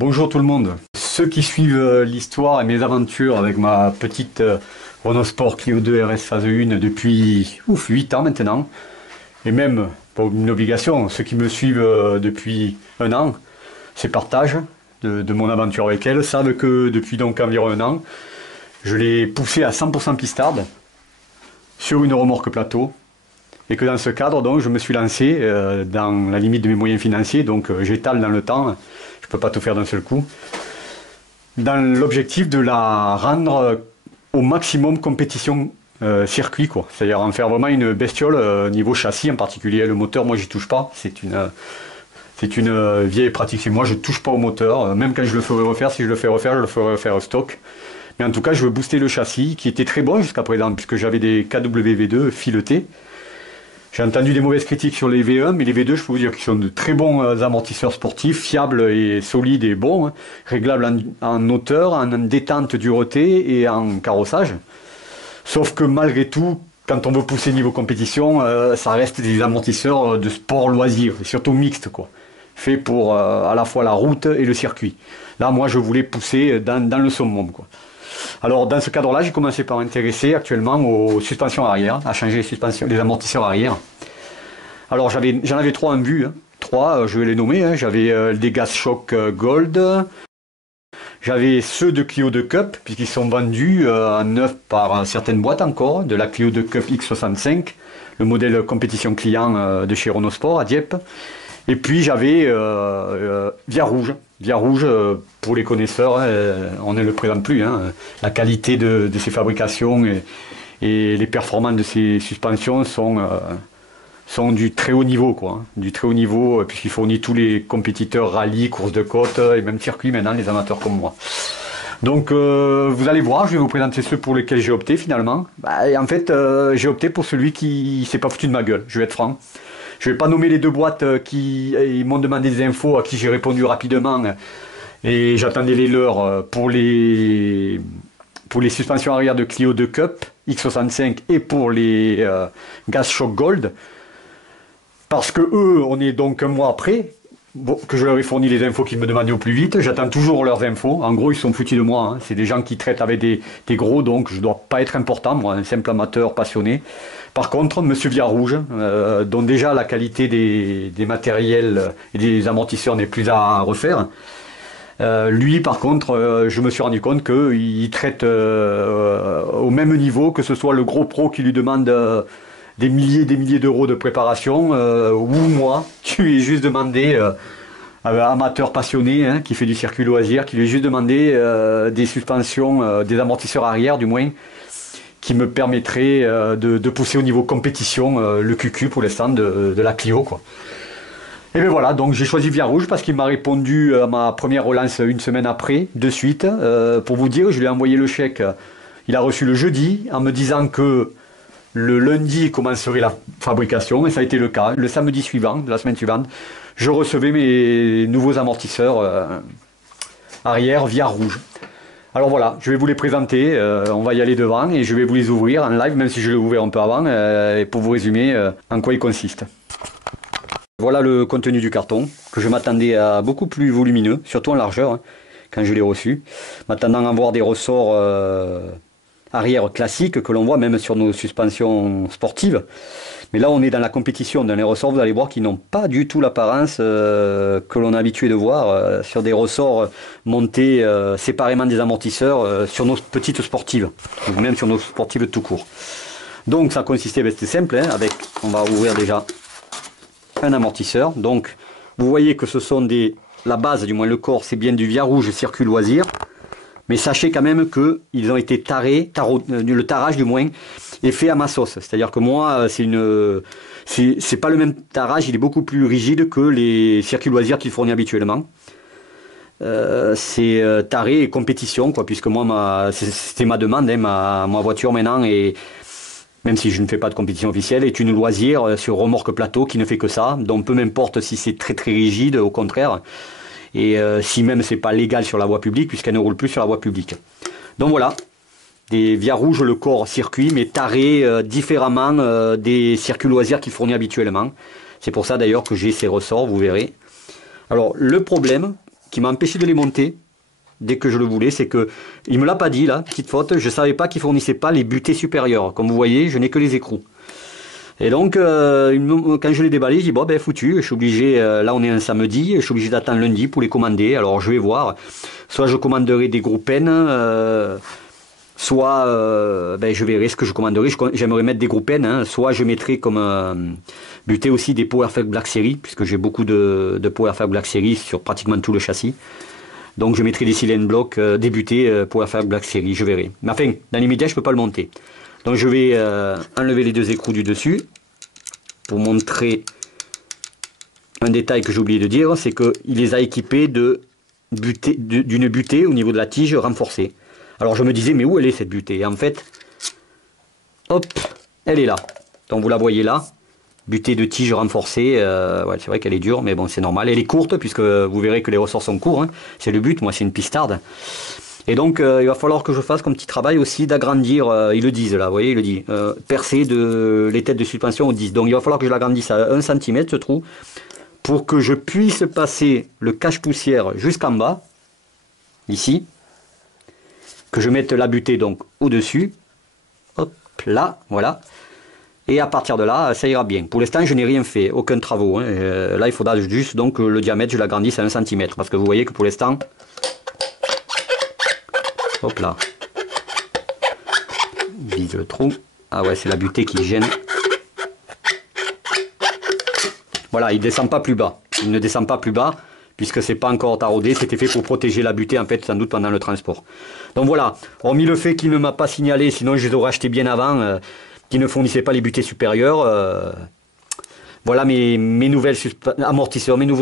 Bonjour tout le monde. Ceux qui suivent l'histoire et mes aventures avec ma petite Renault Sport Clio 2 RS phase 1 depuis 8 ans maintenant, et même pour une obligation, ceux qui me suivent depuis un an, ces partages de mon aventure avec elle savent que depuis donc environ un an, je l'ai poussé à 100% pistarde sur une remorque plateau. Et que dans ce cadre, donc, je me suis lancé dans la limite de mes moyens financiers, donc j'étale dans le temps, je ne peux pas tout faire d'un seul coup, dans l'objectif de la rendre au maximum compétition circuit, quoi. C'est-à-dire en faire vraiment une bestiole niveau châssis en particulier. Le moteur, moi, j'y touche pas. C'est une vieille pratique. Moi, je touche pas au moteur. Même quand je le ferai refaire, si je le fais refaire, je le ferai refaire stock. Mais en tout cas, je veux booster le châssis, qui était très bon jusqu'à présent, puisque j'avais des KW-V2 filetés. J'ai entendu des mauvaises critiques sur les V1, mais les V2, je peux vous dire qu'ils sont de très bons amortisseurs sportifs, fiables et solides et bons, hein, réglables en hauteur, en détente, dureté et en carrossage. Sauf que malgré tout, quand on veut pousser niveau compétition, ça reste des amortisseurs de sport loisir, et surtout mixtes, quoi. Fait pour à la fois la route et le circuit. Là, moi, je voulais pousser dans le summum, quoi. Alors dans ce cadre-là, j'ai commencé par m'intéresser actuellement aux suspensions arrière, à changer les amortisseurs arrière. Alors j'en avais trois en vue, hein. Trois, je vais les nommer, hein. J'avais des GasShock Gold, j'avais ceux de Clio 2 Cup, puisqu'ils sont vendus en neuf par certaines boîtes encore, de la Clio 2 Cup X65, le modèle compétition client de chez Renault Sport à Dieppe. Et puis j'avais Via Rouge. Via Rouge, pour les connaisseurs, on ne le présente plus, hein. La qualité de ses fabrications et les performances de ses suspensions sont du très haut niveau, quoi, hein. Du très haut niveau, puisqu'il fournit tous les compétiteurs rallye, courses de côte et même circuit maintenant, les amateurs comme moi. Donc vous allez voir, je vais vous présenter ceux pour lesquels j'ai opté finalement. Et en fait, j'ai opté pour celui qui s'est pas foutu de ma gueule, je vais être franc. Je ne vais pas nommer les deux boîtes qui m'ont demandé des infos, à qui j'ai répondu rapidement. Et j'attendais les leurs pour les suspensions arrière de Clio 2 Cup X65 et pour les GasShock Gold. Parce que eux, on est donc un mois après, que je leur ai fourni les infos qu'ils me demandaient au plus vite. J'attends toujours leurs infos. En gros, ils sont foutus de moi, hein. C'est des gens qui traitent avec des gros, donc je ne dois pas être important, moi, un simple amateur passionné. Par contre, Monsieur Via Rouge, dont déjà la qualité des matériels et des amortisseurs n'est plus à refaire, lui, par contre, je me suis rendu compte qu'il traite au même niveau, que ce soit le gros pro qui lui demande des milliers d'euros de préparation, ou moi, qui lui ai juste demandé, amateur passionné, hein, qui fait du circuit loisir, qui lui ai juste demandé des suspensions, des amortisseurs arrière du moins, qui me permettrait de pousser au niveau compétition le QQ pour l'instant de la Clio, quoi. Et bien voilà, donc j'ai choisi Via Rouge parce qu'il m'a répondu à ma première relance une semaine après, de suite. Pour vous dire, je lui ai envoyé le chèque, il a reçu le jeudi en me disant que le lundi commencerait la fabrication, et ça a été le cas. Le samedi suivant, de la semaine suivante, je recevais mes nouveaux amortisseurs arrière Via Rouge. Alors voilà, je vais vous les présenter, on va y aller devant et je vais vous les ouvrir en live, même si je l'ai ouvert un peu avant, pour vous résumer en quoi ils consistent. Voilà le contenu du carton, que je m'attendais à beaucoup plus volumineux, surtout en largeur, hein, quand je l'ai reçu. M'attendant à voir des ressorts arrière classiques que l'on voit même sur nos suspensions sportives. Mais là, on est dans la compétition. Dans les ressorts, vous allez voir qu'ils n'ont pas du tout l'apparence que l'on est habitué de voir sur des ressorts montés séparément des amortisseurs sur nos petites sportives, ou même sur nos sportives tout court. Donc, ça consistait, c'était simple, hein, on va ouvrir déjà un amortisseur. Donc, vous voyez que ce sont la base, du moins le corps, c'est bien du Via Rouge circuit loisir. Mais sachez quand même qu'ils ont été tarés, le tarage du moins, est fait à ma sauce. C'est-à-dire que moi, c'est pas le même tarage, il est beaucoup plus rigide que les circuits loisirs qu'il fournit habituellement. C'est taré et compétition, quoi, puisque moi, c'était ma demande, hein, ma voiture maintenant, et même si je ne fais pas de compétition officielle, est une loisir sur remorque plateau qui ne fait que ça. Donc peu m'importe si c'est très très rigide, au contraire. Et si même c'est pas légal sur la voie publique, puisqu'elle ne roule plus sur la voie publique. Donc voilà, des Via Rouge, le corps circuit, mais taré différemment des circuits loisirs qu'il fournit habituellement. C'est pour ça d'ailleurs que j'ai ces ressorts, vous verrez. Alors le problème, qui m'a empêché de les monter dès que je le voulais. C'est que il me l'a pas dit là, petite faute. Je savais pas qu'il fournissait pas les butées supérieures. Comme vous voyez, je n'ai que les écrous. Et donc, quand je l'ai déballé, je dis bon ben foutu, je suis obligé, là on est un samedi, je suis obligé d'attendre lundi pour les commander. Alors je vais voir, soit je commanderai des gros pennes, soit ben, je verrai ce que je commanderai. J'aimerais mettre des gros pennes, hein, soit je mettrai comme butée aussi des Powerflex Black Series, puisque j'ai beaucoup de Powerflex Black Series sur pratiquement tout le châssis. Donc je mettrai des cylindres blocs, des butées Powerflex Black Series, je verrai. Mais enfin, dans l'immédiat, je peux pas le monter. Donc je vais enlever les deux écrous du dessus pour montrer un détail que j'ai oublié de dire, c'est qu'il les a équipés d'une butée au niveau de la tige renforcée. Alors je me disais mais où elle est cette butée? Et en fait, hop, elle est là. Donc vous la voyez là, butée de tige renforcée, ouais, c'est vrai qu'elle est dure mais bon c'est normal. Elle est courte puisque vous verrez que les ressorts sont courts, hein. C'est le but, moi c'est une pistarde. Et donc il va falloir que je fasse comme petit travail aussi d'agrandir, ils le disent là, vous voyez, il le dit, percer les têtes de suspension au 10. Donc il va falloir que je l'agrandisse à 1 cm ce trou, pour que je puisse passer le cache-poussière jusqu'en bas, ici, que je mette la butée donc au-dessus, hop, là, voilà. Et à partir de là, ça ira bien. Pour l'instant, je n'ai rien fait, aucun travaux, hein. Là, il faudra juste donc le diamètre, je l'agrandisse à 1 cm, parce que vous voyez que pour l'instant, hop là. Vise le trou. Ah ouais, c'est la butée qui gêne. Voilà, il ne descend pas plus bas. Il ne descend pas plus bas, puisque c'est pas encore taraudé. C'était fait pour protéger la butée, en fait, sans doute pendant le transport. Donc voilà, hormis le fait qu'il ne m'a pas signalé, sinon je les aurais achetés bien avant, qu'il ne fournissait pas les butées supérieures. Voilà mes nouveaux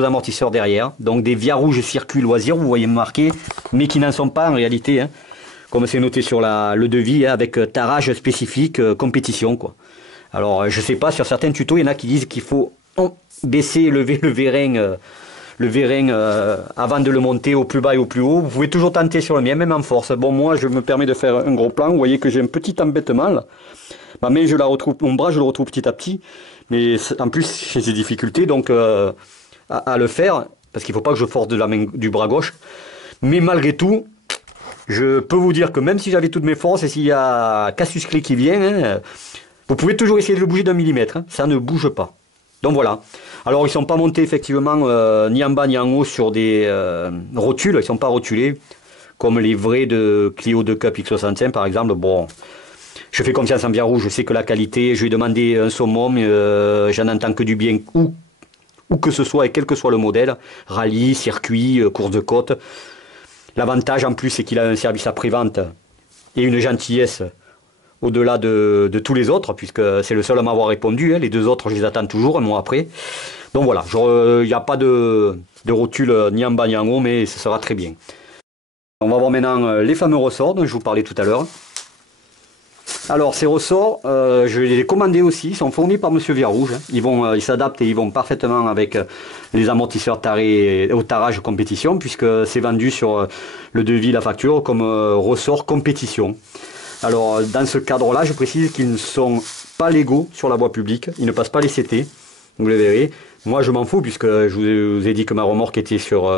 amortisseurs derrière. Donc des Via Rouge circuit loisir, vous voyez marqué, mais qui n'en sont pas en réalité, hein. Comme c'est noté sur le devis, hein, avec tarage spécifique, compétition, quoi. Alors je sais pas, sur certains tutos, il y en a qui disent qu'il faut baisser et lever le vérin avant de le monter au plus bas et au plus haut. Vous pouvez toujours tenter sur le mien, même en force. Bon, moi je me permets de faire un gros plan. Vous voyez que j'ai un petit embêtement là. Ma main, je la retrouve, mon bras, je le retrouve petit à petit. Mais en plus, j'ai des difficultés donc à le faire, parce qu'il ne faut pas que je force de la main du bras gauche. Mais malgré tout, je peux vous dire que même si j'avais toutes mes forces et s'il y a Cassius Clay qui vient, hein, vous pouvez toujours essayer de le bouger d'1 millimètre, hein, ça ne bouge pas. Donc voilà. Alors ils ne sont pas montés effectivement ni en bas ni en haut sur des rotules, ils ne sont pas rotulés comme les vrais de Clio 2 Cup X65 par exemple. Bon, je fais confiance en Via Rouge, je sais que la qualité, je lui ai demandé un summum, j'en entends que du bien où que ce soit et quel que soit le modèle, rallye, circuit, course de côte. L'avantage en plus c'est qu'il a un service après-vente et une gentillesse au-delà de tous les autres, puisque c'est le seul à m'avoir répondu, hein. Les deux autres je les attends toujours un mois après. Donc voilà, il n'y a pas de rotule ni en bas ni en haut, mais ce sera très bien. On va voir maintenant les fameux ressorts dont je vous parlais tout à l'heure. Alors ces ressorts, je les ai commandés aussi, ils sont fournis par Monsieur Via Rouge, hein. Ils s'adaptent et ils vont parfaitement avec les amortisseurs tarés au tarage compétition, puisque c'est vendu sur le devis, la facture, comme ressort compétition. Alors dans ce cadre-là, je précise qu'ils ne sont pas légaux sur la voie publique, ils ne passent pas les CT, vous le verrez. Moi je m'en fous puisque je vous ai dit que ma remorque était sur...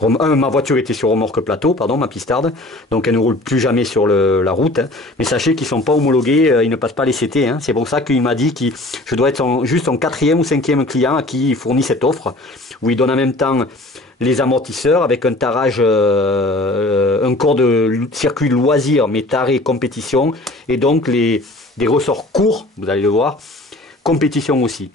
ma voiture était sur remorque plateau, pardon, ma pistarde, donc elle ne roule plus jamais sur la route, hein. Mais sachez qu'ils ne sont pas homologués, ils ne passent pas les CT, hein. C'est pour ça qu'il m'a dit que je dois être juste son 4e ou 5e client à qui il fournit cette offre, où il donne en même temps les amortisseurs avec un tarage, un corps de circuit loisir mais taré compétition, et donc des ressorts courts, vous allez le voir, compétition aussi.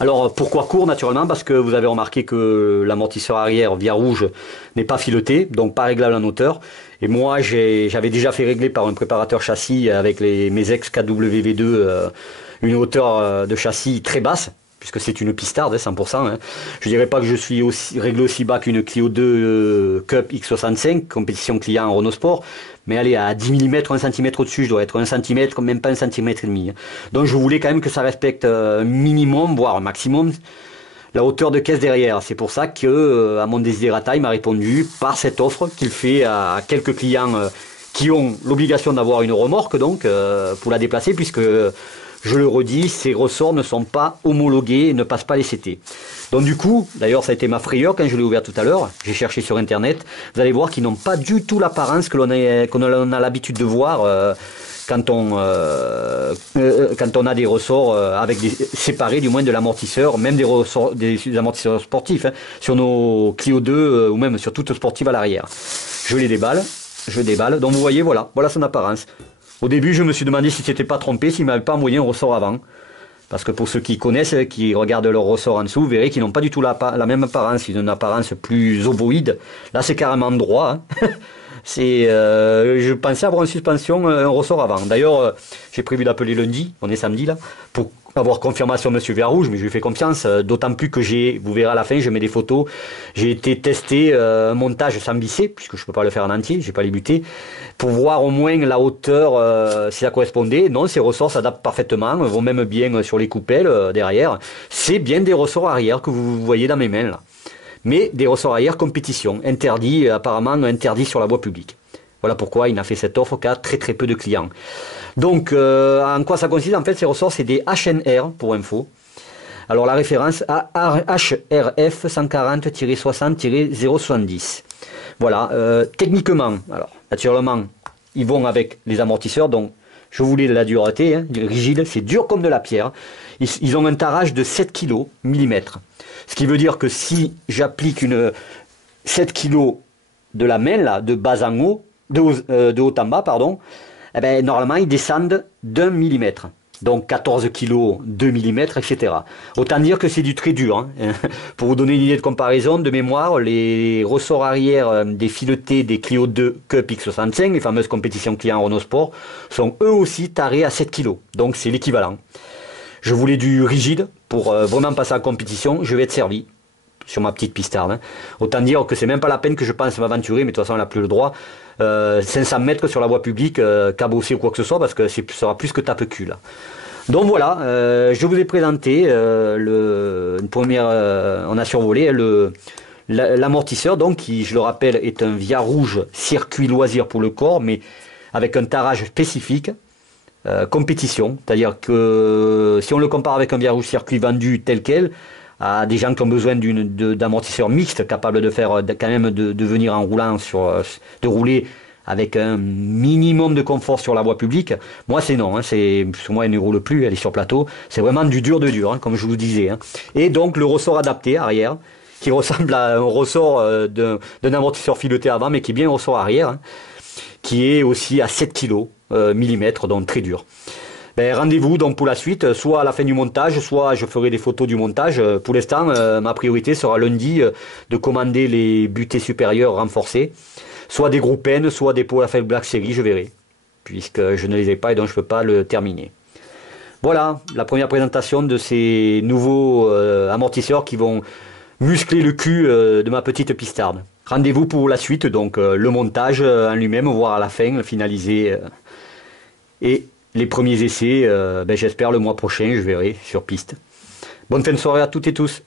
Alors pourquoi court? Naturellement parce que vous avez remarqué que l'amortisseur arrière Via Rouge n'est pas fileté, donc pas réglable en hauteur. Et moi j'avais déjà fait régler par un préparateur châssis avec mes ex KWV2 une hauteur de châssis très basse, puisque c'est une pistarde, 100%. Hein. Je dirais pas que je suis réglé aussi bas qu'une Clio 2 Cup X65, compétition client Renault Sport, mais allez, à 10 mm, 1 cm au-dessus, je dois être 1 cm, même pas 1 cm et demi. Donc je voulais quand même que ça respecte minimum, voire maximum, la hauteur de caisse derrière. C'est pour ça que à mon desiderata, il m'a répondu par cette offre qu'il fait à quelques clients qui ont l'obligation d'avoir une remorque donc pour la déplacer, puisque je le redis, ces ressorts ne sont pas homologués et ne passent pas les CT. Donc du coup, d'ailleurs ça a été ma frayeur quand je l'ai ouvert tout à l'heure, j'ai cherché sur internet, vous allez voir qu'ils n'ont pas du tout l'apparence que l'on a l'habitude de voir quand on a des ressorts séparés du moins de l'amortisseur, même des amortisseurs sportifs, hein, sur nos Clio 2 ou même sur toute sportive à l'arrière. Je déballe, donc vous voyez, voilà son apparence. Au début, je me suis demandé si c'était pas trompé, s'il m'avait pas envoyé un ressort avant. Parce que pour ceux qui connaissent, qui regardent leur ressort en dessous, vous verrez qu'ils n'ont pas du tout la même apparence. Ils ont une apparence plus ovoïde. Là, c'est carrément droit. Hein. Je pensais avoir une suspension, un ressort avant. D'ailleurs, j'ai prévu d'appeler lundi, on est samedi là, pour avoir confirmation de Monsieur Verrouge, mais je lui fais confiance, d'autant plus que vous verrez à la fin, je mets des photos, j'ai été tester un montage sans visser, puisque je peux pas le faire en entier, j'ai pas les butés, pour voir au moins la hauteur, si ça correspondait. Non, ces ressorts s'adaptent parfaitement, vont même bien sur les coupelles derrière. C'est bien des ressorts arrière que vous voyez dans mes mains là. Mais des ressorts arrière compétition, apparemment interdit sur la voie publique. Voilà pourquoi il n'a fait cette offre qu'à très très peu de clients. Donc, en quoi ça consiste? En fait, ces ressorts, c'est des HNR, pour info. Alors, la référence à HRF 140-60-070. Voilà, techniquement, alors, naturellement, ils vont avec les amortisseurs, donc, je voulais de la dureté, hein, rigide, c'est dur comme de la pierre. Ils ont un tarage de 7 kg millimètres. Ce qui veut dire que si j'applique 7 kg de la main, là, de bas en haut, de haut en bas, pardon, eh ben, normalement, ils descendent d'1 millimètre. Donc 14 kg, 2 mm, etc. Autant dire que c'est du très dur. Hein. Pour vous donner une idée de comparaison, de mémoire, les ressorts arrière des filetés des Clio 2 Cup X65, les fameuses compétitions clients Renault Sport, sont eux aussi tarés à 7 kg. Donc c'est l'équivalent. Je voulais du rigide pour vraiment passer en compétition. Je vais être servi sur ma petite pistarde. Hein. Autant dire que c'est même pas la peine que je pense m'aventurer, mais de toute façon on n'a plus le droit. 500 mètres sur la voie publique, cabossé ou quoi que ce soit, parce que ce sera plus que tape-cul. Là. Donc voilà, je vous ai présenté une première, on a survolé l'amortisseur, donc qui, je le rappelle, est un Via Rouge circuit loisir pour le corps, mais avec un tarage spécifique. Compétition, c'est-à-dire que si on le compare avec un Via Rouge circuit vendu tel quel, à des gens qui ont besoin d'amortisseurs mixtes capables de faire quand même de venir en roulant de rouler avec un minimum de confort sur la voie publique. Moi c'est non, hein, moi elle ne roule plus, elle est sur plateau, c'est vraiment du dur de dur, hein, comme je vous disais. Hein. Et donc le ressort adapté arrière, qui ressemble à un ressort d'un amortisseur fileté avant, mais qui est bien un ressort arrière, hein, qui est aussi à 7 kg millimètres, donc très dur. Ben, rendez-vous donc pour la suite, soit à la fin du montage, soit je ferai des photos du montage. Pour l'instant, ma priorité sera lundi de commander les butées supérieures renforcées, soit des groupes N, soit des Powerfile Black Series, je verrai, puisque je ne les ai pas et donc je ne peux pas le terminer. Voilà, la première présentation de ces nouveaux amortisseurs qui vont muscler le cul de ma petite pistarde. Rendez-vous pour la suite, donc le montage en lui-même, voire à la fin, finalisé. Et les premiers essais, j'espère le mois prochain, je verrai sur piste. Bonne fin de soirée à toutes et tous.